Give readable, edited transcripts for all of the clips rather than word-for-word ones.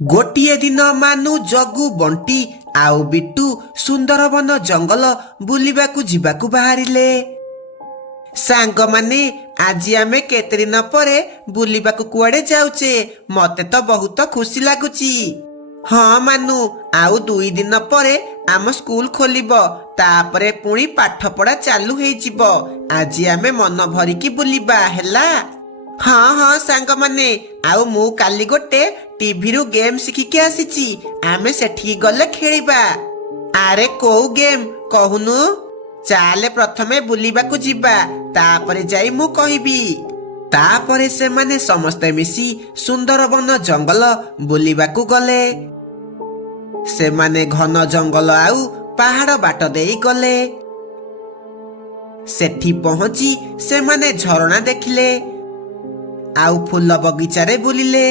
ଗୋଟିଏ ଦିନ ମାନୁ ଜଗୁ ବଣ୍ଟି ଆଉ ବିଟୁ ସୁନ୍ଦରବନ ଜଙ୍ଗଲ ବୁଲିବାକୁ ଯିବାକୁ ବାହାରିଲେ। ସାଙ୍ଗମାନେ, ଆଜି ଆମେ କେତେ ଦିନ ପରେ ବୁଲିବାକୁ କୁଆଡେ ଯାଉଛେ? ମତେ ତ ବହୁତ ଖୁସି ଲାଗୁଛି। ହଁ ମାନୁ, ଆଉ 2 ଦିନ ପରେ ଆମ ସ୍କୁଲ ଖୋଲିବ। ତାପରେ ପୁଣି ପାଠ ପଢା ଚାଲୁ ହେଇଯିବ। ଆଜି ଆମେ ମନ ଭରିକି ବୁଲିବା, ହେଲା? ହଁ ହଁ ସାଙ୍ଗମାନେ, ଆଉ ମୁଁ କାଲି ଗୋଟେ ଟିଭିରୁ ଗେମ୍ ଶିଖିକି ଆସିଛି। ଆମେ ସେଠିକି ଗଲେ ଖେଳିବା। ଆରେ କୋଉ ଗେମ୍ କହୁନୁ? ଚାଲେ ପ୍ରଥମେ ବୁଲିବାକୁ ଯିବା, ତାପରେ ଯାଇ ମୁଁ କହିବି। ତାପରେ ସେମାନେ ସମସ୍ତେ ମିଶି ସୁନ୍ଦରବନ ଜଙ୍ଗଲ ବୁଲିବାକୁ ଗଲେ। ସେମାନେ ଘନ ଜଙ୍ଗଲ ଆଉ ପାହାଡ ବାଟ ଦେଇ ଗଲେ। ସେଠି ପହଞ୍ଚି ସେମାନେ ଝରଣା ଦେଖିଲେ ଆଉ ଫୁଲ ବଗିଚାରେ ବୁଲିଲେ।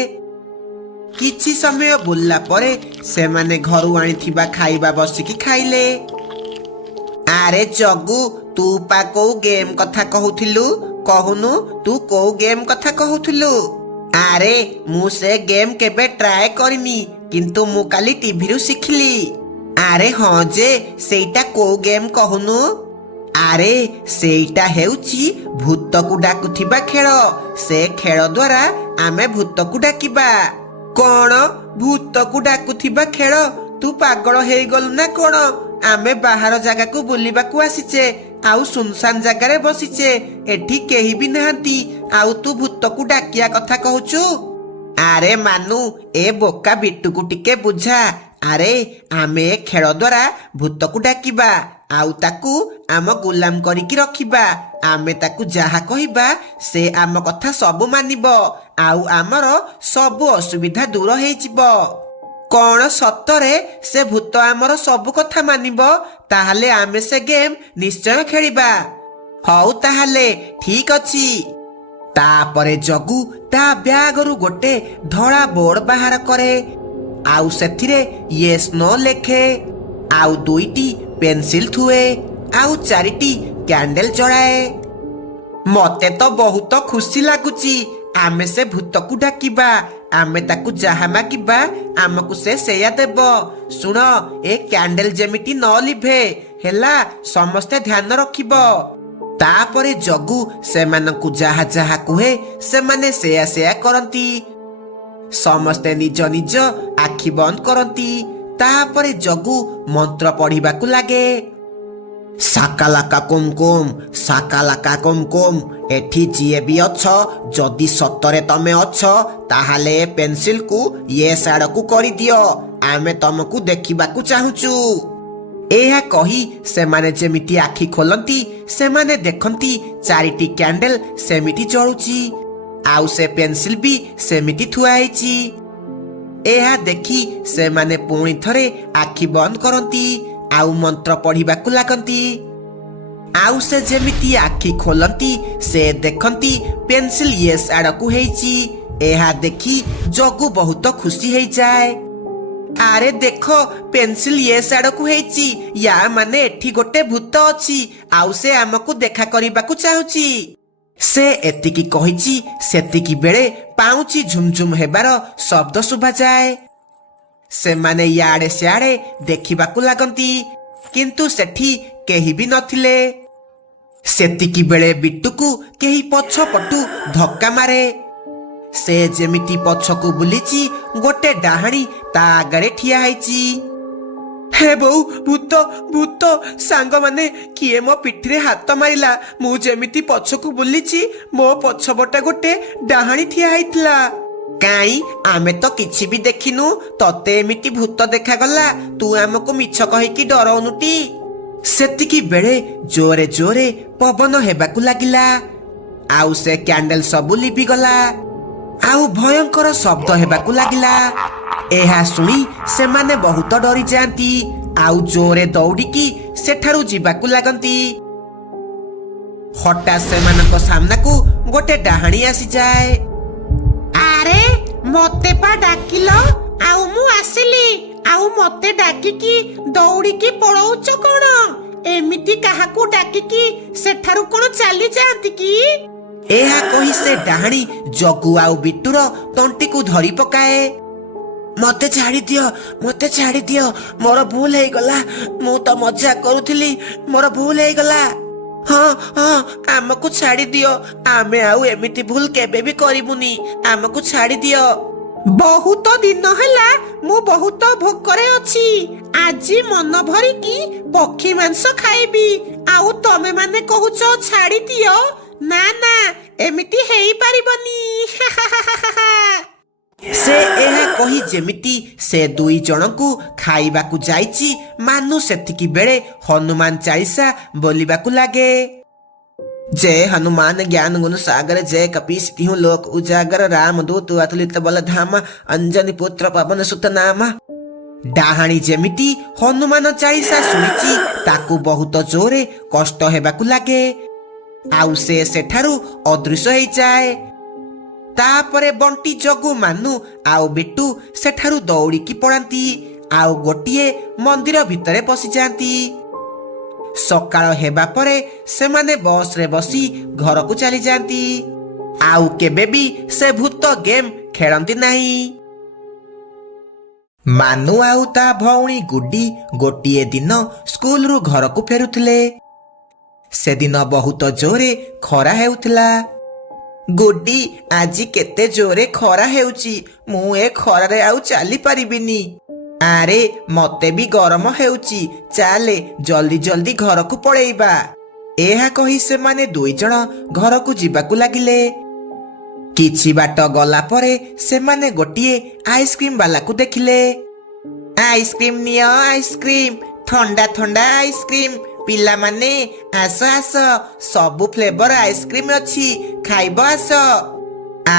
କିଛି ସମୟ ବୁଲିଲା ପରେ ସେମାନେ ଘରୁ ଆଣିଥିବା ଖାଇବା ବସିକି ଖାଇଲେ। ଆରେ ଜଗୁ, ତୁ ପା କୋଉ ଗେମ୍ କଥା କହୁଥିଲୁ? କହୁନୁ, ତୁ କୋଉ ଗେମ୍ କଥା କହୁଥିଲୁ? ଆରେ ମୁଁ ସେ ଗେମ୍ କେବେ ଟ୍ରାଏ କରିନି, କିନ୍ତୁ ମୁଁ କାଲି ଟିଭିରୁ ଶିଖିଲି। ଆରେ ହଁ ଯେ, ସେଇଟା କୋଉ ଗେମ୍ କହୁନୁ? ଆରେ ସେଇଟା ହେଉଛି ଭୂତକୁ ଡାକୁଥିବା ଖେଳ। ସେ ଖେଳ ଦ୍ୱାରା ଆମେ ଭୂତକୁ ଡାକିବା। କଣ ଭୂତକୁ ଡାକୁଥିବା ଖେଳ? ତୁ ପାଗଳ ହେଇଗଲୁ ନା କଣ? ଆମେ ବାହାର ଜାଗାକୁ ବୁଲିବାକୁ ଆସିଛେ, ଆଉ ସୁନସାନ ଜାଗାରେ ବସିଛେ। ଏଠି କେହି ବି ନାହାନ୍ତି, ଆଉ ତୁ ଭୂତକୁ ଡାକିବା କଥା କହୁଛୁ? ଆରେ ମାନୁ, ଏ ବୋକା ବିଟୁକୁ ଟିକେ ବୁଝା। ଆରେ ଆମେ ଏ ଖେଳ ଦ୍ୱାରା ଭୂତକୁ ଡାକିବା, ଆଉ ତାକୁ ଆମ ଗୁଲାମ କରିକି ରଖିବା। ଆମେ ତାକୁ ଯାହା କହିବା ସେ ଆମ କଥା ସବୁ ମାନିବ, ଆଉ ଆମର ସବୁ ଅସୁବିଧା ଦୂର ହେଇଯିବ। କଣ ସତରେ ସେ ଭୂତ ଆମର ସବୁ କଥା ମାନିବ? ତାହେଲେ ଆମେ ସେ ଗେମ୍ ନିଶ୍ଚୟ ଖେଳିବା। ହଉ ତାହେଲେ ଠିକ ଅଛି। ତାପରେ ଜଗୁ ତା ବ୍ୟାଗରୁ ଗୋଟେ ଧଳା ବୋର୍ଡ ବାହାର କରେ, ଆଉ ସେଥିରେ ୟେସ୍ ନୋ ଲେଖେ, ଆଉ 2ଟି ପେନସିଲ ଥୁଏ, ଆଉ 4ଟି କ୍ୟାଣ୍ଡେଲ ଜଳାଏ। ମତେ ତ ବହୁତ ଖୁସି ଲାଗୁଛି। ଆମେ ସେ ଭୂତକୁ ଡାକିବା, ଆମେ ତାକୁ ଯାହା ମାଗିବା ଆମକୁ ସେ ସେଇଆ ଦେବ। ଶୁଣ, ଏ କ୍ୟାଣ୍ଡେଲ ଯେମିତି ନ ଲିଭେ, ହେଲା? ସମସ୍ତେ ଧ୍ୟାନ ରଖିବ। ତାପରେ ଜଗୁ ସେମାନଙ୍କୁ ଯାହା ଯାହା କୁହେ ସେମାନେ ସେଇଆ ସେଇଆ କରନ୍ତି। ସମସ୍ତେ ନିଜ ନିଜ ଆଖି ବନ୍ଦ କରନ୍ତି। ତାପରେ ଜଗୁ ମନ୍ତ୍ର ପଢିବାକୁ ଲାଗେ। ସାକାଲାକା କୁମକୁମ, ସାକାଲାକା କୁମକୁମ। ଏଠି ଯିଏ ବି ଅଛ, ଯଦି ସତରେ ତମେ ଅଛ, ତାହେଲେ ଏ ପେନସିଲକୁ ୟେସ୍ ଆଡକୁ କରିଦିଅ। ଆମେ ତମକୁ ଦେଖିବାକୁ ଚାହୁଁଛୁ। ଏହା କହି ସେମାନେ ଯେମିତି ଆଖି ଖୋଲନ୍ତି, ସେମାନେ ଦେଖନ୍ତି 4ଟି କ୍ୟାଣ୍ଡେଲ ସେମିତି ଜଳୁଛି, ଆଉ ସେ ପେନସିଲ ବି ସେମିତି ଥୁଆ ହେଇଛି। ଏହା ଦେଖି ସେମାନେ ପୁଣି ଥରେ ଆଖି ବନ୍ଦ କରନ୍ତି, ଆଉ ମନ୍ତ୍ର ପଢିବାକୁ ଲାଗନ୍ତି। ଆଉ ସେ ଯେମିତି ଆଖି ଖୋଲନ୍ତି, ସେ ଦେଖନ୍ତି ପେନସିଲ ୟେସ୍ ଆଡକୁ ହେଇଛି। ଏହା ଦେଖି ଜଗୁ ବହୁତ ଖୁସି ହେଇଯାଏ। ଆରେ ଦେଖ, ପେନସିଲ ୟେସ୍ ଆଡକୁ ହେଇଛି। ୟା ମାନେ ଏଠି ଗୋଟେ ଭୂତ ଅଛି, ଆଉ ସେ ଆମକୁ ଦେଖା କରିବାକୁ ଚାହୁଁଛି। ସେ ଏତିକି କହିଛି, ସେତିକି ବେଳେ ପାଉଁଛି ଝୁମଝୁମ ହେବାର ଶବ୍ଦ ଶୁଭାଯାଏ। ସେମାନେ ୟାଡେ ସ୍ୟାଡେ ଦେଖିବାକୁ ଲାଗନ୍ତି, କିନ୍ତୁ ସେଠି କେହି ବି ନଥିଲେ। ସେତିକି ବେଳେ ବିଟୁକୁ କେହି ପଛପଟୁ ଧକ୍କା ମାରେ। ସେ ଯେମିତି ପଛକୁ ବୁଲିଛି, ଗୋଟେ ଡାହାଣୀ ତା ଆଗରେ ଠିଆ ହେଇଛି। ହେ ବୋଉ, ଭୂତ ଭୂତ! ସାଙ୍ଗମାନେ, କିଏ ମୋ ପିଠିରେ ହାତ ମାରିଲା? ମୁଁ ଯେମିତି ପଛକୁ ବୁଲିଛି, ମୋ ପଛପଟେ ଗୋଟେ ଡାହାଣୀ ଠିଆ ହେଇଥିଲା। କାଇଁ, ଆମେ ତ କିଛି ବି ଦେଖିନୁ। ତତେ ଏମିତି ଭୂତ ଦେଖାଗଲା? ତୁ ଆମକୁ ମିଛ କହିକି ଡରଉନୁଟି? ସେତିକି ବେଳେ ଜୋରେ ଜୋରେ ପବନ ହେବାକୁ ଲାଗିଲା, ଆଉ ସେ କ୍ୟାଣ୍ଡେଲ ସବୁ ଲିଭିଗଲା, ଆଉ ଭୟଙ୍କର ଶବ୍ଦ ହେବାକୁ ଲାଗିଲା। ଏହା ଶୁଣି ସେମାନେ ବହୁତ ଡରିଯାଆନ୍ତି, ଆଉ ଜୋରେ ଦୌଡ଼ିକି ସେଠାରୁ ଯିବାକୁ ଲାଗନ୍ତି। ହଠାତ୍ ସେମାନଙ୍କ ସାମ୍ନାକୁ ଗୋଟେ ଡାହାଣୀ ଆସିଯାଏ। ଆରେ ମତେ ପା ଡାକିଲ, ଆଉ ମୁଁ ଆସିଲି। ଆଉ ମତେ ଡାକିକି ଦୌଡ଼ିକି ପଳଉଛ କଣ? ଏମିତି କାହାକୁ ଡାକିକି ସେଠାରୁ କଣ ଚାଲି ଯାଆନ୍ତି କି? ଏହା କହି ସେ ଡାହାଣୀ ଜଗୁ ଆଉ ବିଟୁର ତଣ୍ଟିକୁ ଧରି ପକାଏ। ମତେ ଛାଡ଼ି ଦିଅ ମୋର ଭୁଲ ହେଇଗଲା। ମୁଁ ତ ମଜା କରୁଥିଲି, ମୋର ଭୁଲ ହେଇଗଲା। ହଁ ହଁ ଆମକୁ ଛାଡ଼ି ଦିଅ, ଆମେ ଆଉ ଏମିତି ଭୁଲ କେବେ ବି କରିବୁନି, ଆମକୁ ଛାଡ଼ି ଦିଅ। ବହୁତ ଦିନ ହେଲା ମୁଁ ବହୁତ ଭୋକରେ ଅଛି। ଆଜି ମନ ଭରିକି ପକ୍ଷୀ ମାଂସ ଖାଇବି, ଆଉ ତମେ ମାନେ କହୁଛ ଛାଡ଼ି ଦିଅ? ନା ନା, ଏମିତି ହେଇପାରିବନି। ସେ ଏହା କହି ଯେମିତି ସେ ଦୁଇ ଜଣଙ୍କୁ ଖାଇବାକୁ ଯାଇଛି, ମାନୁ ସେତିକି ବେଳେ ହନୁମାନ ଚାଳିଶା ବୋଲିବାକୁ ଲାଗେ। जय हनुमान ज्ञान गुण सागर, जय कपीस तिहु लोक उजागर, राम दूत अतुलित बल धामा, अंजनी पुत्र पवन सुत नामा। ଡାହାଣୀ ଯେମିତି ହନୁମାନ ଚାଳିଶା ଶୁଣିଛି, ତାକୁ ବହୁତ ଜୋରେ କଷ୍ଟ ହେବାକୁ ଲାଗେ, ଆଉ ସେ ସେଠାରୁ ଅଦୃଶ୍ୟ ହେଇଯାଏ। ତାପରେ ବଣ୍ଟି, ଜଗୁ, ମାନୁ ଆଉ ବିଟୁ ସେଠାରୁ ଦୌଡ଼ିକି ପଳାନ୍ତି, ଆଉ ଗୋଟିଏ ମନ୍ଦିର ଭିତରେ ପଶିଯାଆନ୍ତି। ସକାଳ ହେବା ପରେ ସେମାନେ ବସରେ ବସି ଘରକୁ ଚାଲିଯାଆନ୍ତି, ଆଉ କେବେ ବି ସେ ଭୂତ ଗେମ୍ ଖେଳନ୍ତି ନାହିଁ। ମାନୁ ଆଉ ତା ଭଉଣୀ ଗୁଡି ଗୋଟିଏ ଦିନ ସ୍କୁଲରୁ ଘରକୁ ଫେରୁଥିଲେ। ସେଦିନ ବହୁତ ଜୋରେ ଖରା ହେଉଥିଲା। ଗୁଡି, ଆଜି କେତେ ଜୋରେ ଖରା ହେଉଛି, ମୁଁ ଏ ଖରାରେ ଆଉ ଚାଲି ପାରିବିନି। ଆରେ ମତେ ବି ଗରମ ହେଉଛି, ଚାଲେ ଜଲ୍ଦି ଜଲ୍ଦି ଘରକୁ ପଳେଇବା। ଏହା କହି ସେମାନେ ଦୁଇ ଜଣ ଘରକୁ ଯିବାକୁ ଲାଗିଲେ। କିଛି ବାଟ ଗଲା ପରେ ସେମାନେ ଗୋଟିଏ ଆଇସ୍କ୍ରିମ ବାଲାକୁ ଦେଖିଲେ। ଆଇସ୍କ୍ରିମ ନିଅ, ଆଇସ୍କ୍ରିମ, ଥଣ୍ଡା ଥଣ୍ଡା ଆଇସ୍କ୍ରିମ, ପିଲାମାନେ ଆସ ଆସ, ସବୁ ଫ୍ଲେଭର ଆଇସ୍କ୍ରିମ ଅଛି, ଖାଇବ ଆସ।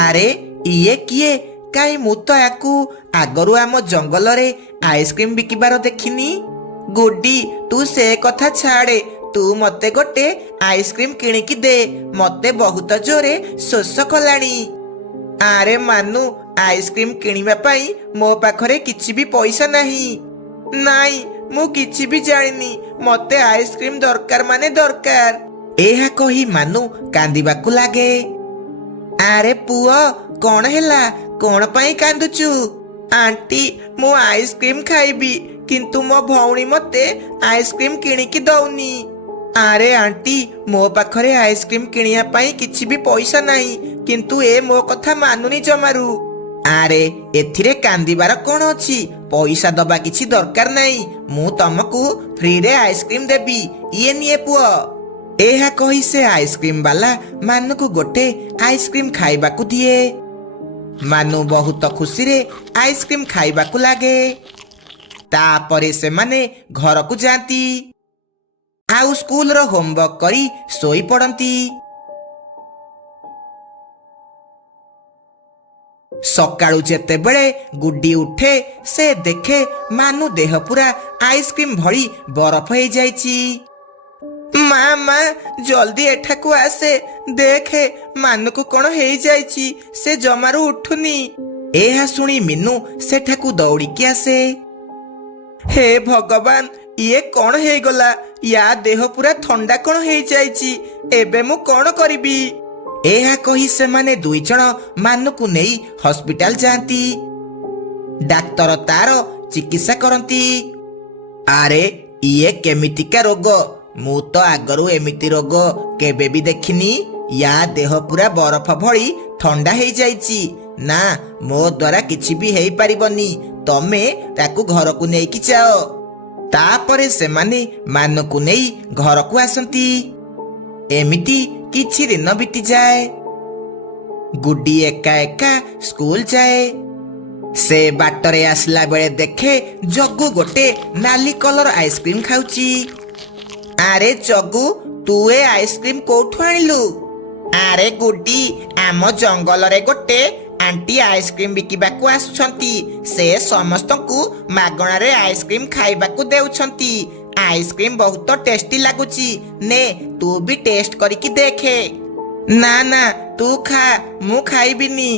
ଆରେ ଇଏ କିଏ? କାହିଁ ମୁଁ ତ ୟାକୁ ଆଗରୁ ଆମ ଜଙ୍ଗଲରେ ଆଇସ୍କ୍ରିମ ବିକିବାର ଦେଖିନି। ଗୁଡି, ତୁ ସେ କଥା ଛାଡେ, ତୁ ମତେ ଗୋଟେ ଆଇସ୍କ୍ରିମ କିଣିକି ଦେ, ମତେ ବହୁତ ଜୋରେ ଶୋଷ କଲାଣି। ଆରେ ମାନୁ, ଆଇସ୍କ୍ରିମ କିଣିବା ପାଇଁ ମୋ ପାଖରେ କିଛି ବି ପଇସା ନାହିଁ। ନାଇଁ, ମୁଁ କିଛି ବି ଜାଣିନି, ମତେ ଆଇସ୍କ୍ରିମ ଦରକାର ମାନେ ଦରକାର। ଏହା କହି ମାନୁ କାନ୍ଦିବାକୁ ଲାଗେ। ଆରେ ପୁଅ, କଣ ହେଲା? କଣ ପାଇଁ କାନ୍ଦୁଛୁ? ଆଣ୍ଟି, ମୁଁ ଆଇସ୍କ୍ରିମ ଖାଇବି, କିନ୍ତୁ ମୋ ଭଉଣୀ ମତେ ଆଇସ୍କ୍ରିମ କିଣିକି ଦଉନି। ଆରେ ଆଣ୍ଟି, ମୋ ପାଖରେ ଆଇସ୍କ୍ରିମ କିଣିବା ପାଇଁ କିଛି ବି ପଇସା ନାହିଁ, କିନ୍ତୁ ଏ ମୋ କଥା ମାନୁନି ଜମାରୁ। ଆରେ ଏଥିରେ କାନ୍ଦିବାର କଣ ଅଛି? ପଇସା ଦବା କିଛି ଦରକାର ନାହିଁ, ମୁଁ ତମକୁ ଫ୍ରିରେ ଆଇସ୍କ୍ରିମ ଦେବି, ଇଏ ନିଏ ପୁଅ। ଏହା କହି ସେ ଆଇସ୍କ୍ରିମ ବାଲା ମାନୁକୁ ଗୋଟେ ଆଇସ୍କ୍ରିମ ଖାଇବାକୁ ଦିଏ। ମାନୁ ବହୁତ ଖୁସିରେ ଆଇସ୍କ୍ରିମ ଖାଇବାକୁ ଲାଗେ। ତାପରେ ସେମାନେ ଘରକୁ ଯାଆନ୍ତି, ଆଉ ସ୍କୁଲର ହୋମୱାର୍କ କରି ଶୋଇ ପଡନ୍ତି। ସକାଳୁ ଯେତେବେଳେ ଗୁଡି ଉଠେ, ସେ ଦେଖେ ମାନୁ ଦେହ ପୁରା ଆଇସ୍କ୍ରିମ ଭଳି ବରଫ ହେଇଯାଇଛି। ମା ମା, ଜଲ୍ଦି ଏଠାକୁ ଆସେ, ଦେଖେ ମାନୁକୁ କଣ ହେଇଯାଇଛି, ସେ ଜମାରୁ ଉଠୁନି। ଏହା ଶୁଣି ମିନୁ ସେଠାକୁ ଦୌଡ଼ିକି ଆସେ। ହେ ଭଗବାନ, ଇଏ କଣ ହେଇଗଲା? ୟା ଦେହ ପୁରା ଥଣ୍ଡା କଣ ହେଇଯାଇଛି, ଏବେ ମୁଁ କଣ କରିବି? ଏହା କହି ସେମାନେ ଦୁଇ ଜଣ ମାନୁକୁ ନେଇ ହସ୍ପିଟାଲ ଯାଆନ୍ତି। ଡାକ୍ତର ତାର ଚିକିତ୍ସା କରନ୍ତି। ଆରେ ଇଏ କେମିତିକା ରୋଗ? ମୁଁ ତ ଆଗରୁ ଏମିତି ରୋଗ କେବେ ବି ଦେଖିନି। ୟା ଦେହ ପୁରା ବରଫ ଭଳି ଥଣ୍ଡା ହେଇଯାଇଛି। ନା, ମୋ ଦ୍ୱାରା କିଛି ବି ହେଇପାରିବନି, ତମେ ତାକୁ ଘରକୁ ନେଇକି ଯାଅ। ତାପରେ ସେମାନେ ମାନୁକୁ ନେଇ ଘରକୁ ଆସନ୍ତି। ଏମିତି କିଛି ଦିନ ବିତିଯାଏ। ଗୁଡି ଏକା ଏକା ସ୍କୁଲ ଯାଏ। ସେ ବାଟରେ ଆସିଲା ବେଳେ ଦେଖେ ଜଗୁ ଗୋଟେ ନାଲି କଲର ଆଇସ୍କ୍ରିମ ଖାଉଛି। ଆରେ ଜଗୁ, ତୁ ଏ ଆଇସ୍କ୍ରିମ କୋଉଠୁ ଆଣିଲୁ? ଆରେ ଗୁଡି, ଆମ ଜଙ୍ଗଲରେ ଗୋଟେ ଆଣ୍ଟି ଆଇସ୍କ୍ରିମ ବିକିବାକୁ ଆସୁଛନ୍ତି। ସେ ସମସ୍ତଙ୍କୁ ମାଗଣାରେ ଆଇସ୍କ୍ରିମ ଖାଇବାକୁ ଦେଉଛନ୍ତି। ଆଇସ୍କ୍ରିମ ବହୁତ ଟେଷ୍ଟି ଲାଗୁଛି, ନେ ତୁ ବି ଟେଷ୍ଟ କରିକି ଦେଖେ। ନା ନା, ତୁ ଖା, ମୁଁ ଖାଇବିନି।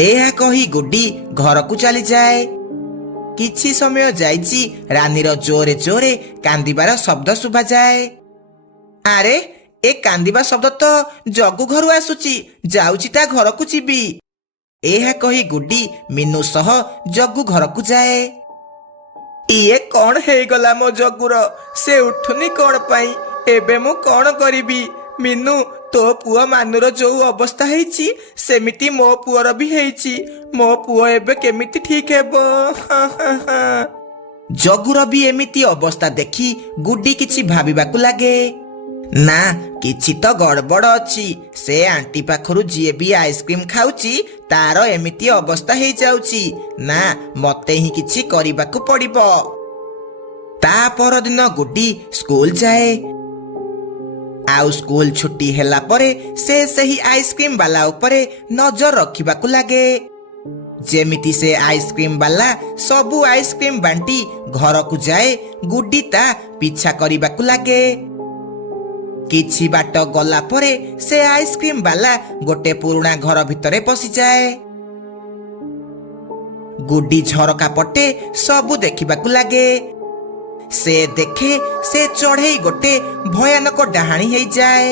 ଏହା କହି ଗୁଡି ଘରକୁ ଚାଲିଯାଏ। କିଛି ସମୟ ଯାଇଛି, ରାନୀର ଜୋରେ ଜୋରେ କାନ୍ଦିବାର ଶବ୍ଦ ଶୁଭାଯାଏ। ଆରେ ଏ କାନ୍ଦିବା ଶବ୍ଦ ତ ଜଗୁ ଘରୁ ଆସୁଛି, ଯାଉଛି ତା ଘରକୁ ଯିବି। ଏହା କହି ଗୁଡି ମିନୁ ସହ ଜଗୁ ଘରକୁ ଯାଏ। ଇଏ କଣ ହେଇଗଲା ମୋ ଜଗୁର, ସେ ଉଠୁନି କଣ ପାଇଁ? ଏବେ ମୁଁ କଣ କରିବି? ମିନୁ, ତୋ ପୁଅ ମାନୁର ଯୋଉ ଅବସ୍ଥା ହେଇଛି ସେମିତି ମୋ ପୁଅର ବି ହେଇଛି। ମୋ ପୁଅ ଏବେ କେମିତି ଠିକ ହେବ? ଜଗୁର ବି ଏମିତି ଅବସ୍ଥା ଦେଖି ଗୁଡି କିଛି ଭାବିବାକୁ ଲାଗେ। ନା, କିଛି ତ ଗଡବଡ ଅଛି। ସେ ଆଣ୍ଟି ପାଖରୁ ଯିଏ ବି ଆଇସ୍କ୍ରିମ ଖାଉଛି ତାର ଏମିତି ଅବସ୍ଥା ହେଇଯାଉଛି। ନା, ମତେ ହିଁ କିଛି କରିବାକୁ ପଡିବ। ତା ପରଦିନ ଗୁଡି ସ୍କୁଲ ଯାଏ। ଆଉ ସ୍କୁଲ ଛୁଟି ହେଲା ପରେ ସେ ସେହି ଆଇସ୍କ୍ରିମ ବାଲା ଉପରେ ନଜର ରଖିବାକୁ ଲାଗେ। ଯେମିତି ସେ ଆଇସ୍କ୍ରିମ ବାଲା ସବୁ ଆଇସ୍କ୍ରିମ ବାଣ୍ଟି ଘରକୁ ଯାଏ, ଗୁଡି ତା ପିଛା କରିବାକୁ ଲାଗେ। କିଛି ବାଟ ଗଲା ପରେ ସେ ଆଇସ୍କ୍ରିମ ବାଲା ଗୋଟେ ପୁରୁଣା ଘର ଭିତରେ ପଶିଯାଏ। ଗୁଡି ଝରକା ପଟେ ସବୁ ଦେଖିବାକୁ ଲାଗେ। ସେ ଦେଖେ ସେ ଚଢେଇ ଗୋଟେ ଭୟାନକ ଡାହାଣୀ ହେଇଯାଏ।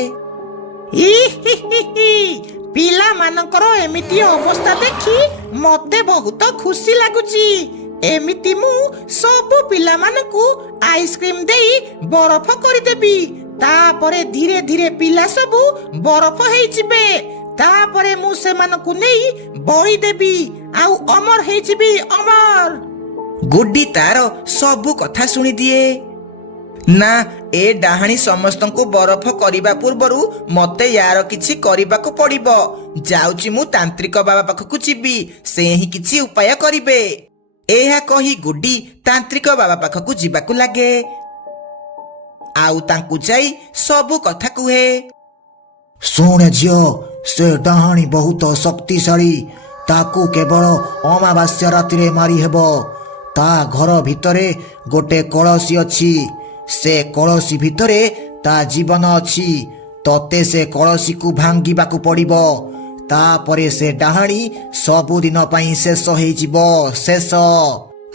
ପିଲାମାନଙ୍କର ଏମିତି ଅବସ୍ଥା ଦେଖି ମତେ ବହୁତ ଖୁସି ଲାଗୁଛି। ଏମିତି ମୁଁ ସବୁ ପିଲାମାନଙ୍କୁ ଆଇସ୍କ୍ରିମ ଦେଇ ବରଫ କରିଦେବି। ତାପରେ ଧୀରେ ଧୀରେ ପିଲା ସବୁ ବରଫ ହେଇଯିବେ। ତାପରେ ମୁଁ ସେମାନଙ୍କୁ ନେଇ ବଳି ଦେବି ଆଉ ଅମର ହେଇଯିବି, ଅମର। ଗୁଡି ତାର ସବୁ କଥା ଶୁଣିଦିଏ। ନା, ଏ ଡାହାଣୀ ସମସ୍ତଙ୍କୁ ବରଫ କରିବା ପୂର୍ବରୁ ମତେ ୟାର କିଛି କରିବାକୁ ପଡିବ। ଯାଉଛି, ମୁଁ ତାନ୍ତ୍ରିକ ବାବା ପାଖକୁ ଯିବି, ସେ ହିଁ କିଛି ଉପାୟ କରିବେ। ଏହା କହି ଗୁଡି ତାନ୍ତ୍ରିକ ବାବା ପାଖକୁ ଯିବାକୁ ଲାଗେ। ଆଉ ତାଙ୍କୁ ଯାଇ ସବୁ କଥା କୁହେ। ଶୁଣେ ଝିଅ, ସେ ଡାହାଣୀ ବହୁତ ଶକ୍ତିଶାଳୀ। ତାକୁ କେବଳ ଅମାବାସ୍ୟା ରାତିରେ ମାରିହେବ। ତା ଘର ଭିତରେ ଗୋଟେ କଳସୀ ଅଛି। ସେ କଳସୀ ଭିତରେ ତା ଜୀବନ ଅଛି। ତତେ ସେ କଳସୀକୁ ଭାଙ୍ଗିବାକୁ ପଡିବ। ତାପରେ ସେ ଡାହାଣୀ ସବୁଦିନ ପାଇଁ ଶେଷ ହେଇଯିବ, ଶେଷ।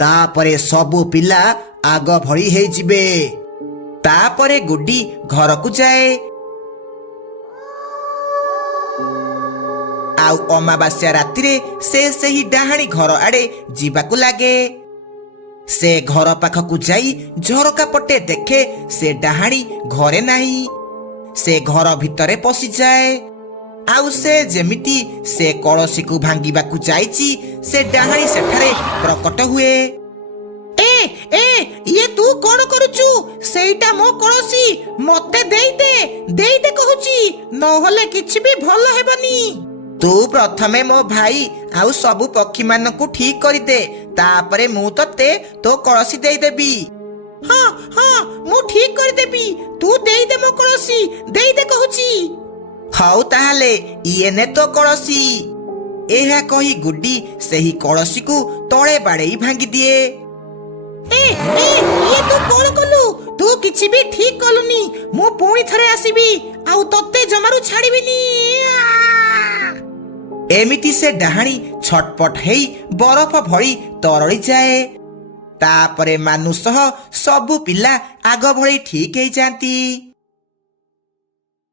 ତାପରେ ସବୁ ପିଲା ଆଗ ଭଳି ହେଇଯିବେ। ତାପରେ ଗୁଡି ଘରକୁ ଯାଏ। ଆଉ ଅମାବାସ୍ୟା ରାତିରେ ସେ ସେହି ଡାହାଣୀ ଘର ଆଡେ ଯିବାକୁ ଲାଗେ। ସେ ଘର ପାଖକୁ ଯାଇ ଝରକା ପଟେ ଦେଖେ ସେ ଡାହାଣୀ ଘରେ ନାହିଁ। ସେ ଘର ଭିତରେ ପଶିଯାଏ। ଆଉ ସେ ଯେମିତି ସେ କଳସୀକୁ ଭାଙ୍ଗିବାକୁ ଯାଇଛି, ସେ ଡାହାଣୀ ସେଠାରେ ପ୍ରକଟ ହୁଏ। ଇଏ ତୁ କଣ କରୁଛୁ? ସେଇଟା ମୋ କଳସୀ, ମତେ ଦେଇଦେ କହୁଛି, ନହେଲେ କିଛି ବି ଭଲ ହେବନି। ତୁ ପ୍ରଥମେ ମୋ ଭାଇ ଆଉ ସବୁ ପକ୍ଷୀ ମାନଙ୍କୁ ଠିକ କରିଦେ, ତାପରେ ମୁଁ ତତେ ତୋ କଳସୀ ଦେଇଦେବି। ହଁ, ମୁଁ ଠିକ କରିଦେବି। ତୁ ଦେଇଦେ ମୋ କଳସୀ, ଦେଇଦେ କହୁଛି। ହଉ ତାହେଲେ, ଇଏ ନେ ତୋ କଳସୀ। ଏହା କହି ଗୁଡି ସେହି କଳସୀକୁ ତଳେ ବାଡେଇ ଭାଙ୍ଗିଦିଏ। ଇଏ ତୁ କଣ କଲୁ? ତୁ କିଛି ବି ଠିକ କଲୁନି। ମୁଁ ପୁଣି ଥରେ ଆସିବି ଆଉ ତତେ ଜମାରୁ ଛାଡିବିନି। ଏମିତି ସେ ଡାହାଣୀ ଛଟପଟ ହେଇ ବରଫ ଭଳି ତରଳି ଯାଏ। ତାପରେ ମାନୁ ସହ ସବୁ ପିଲା ଆଗ ଭଳି ଠିକ ହେଇଯାଆନ୍ତି।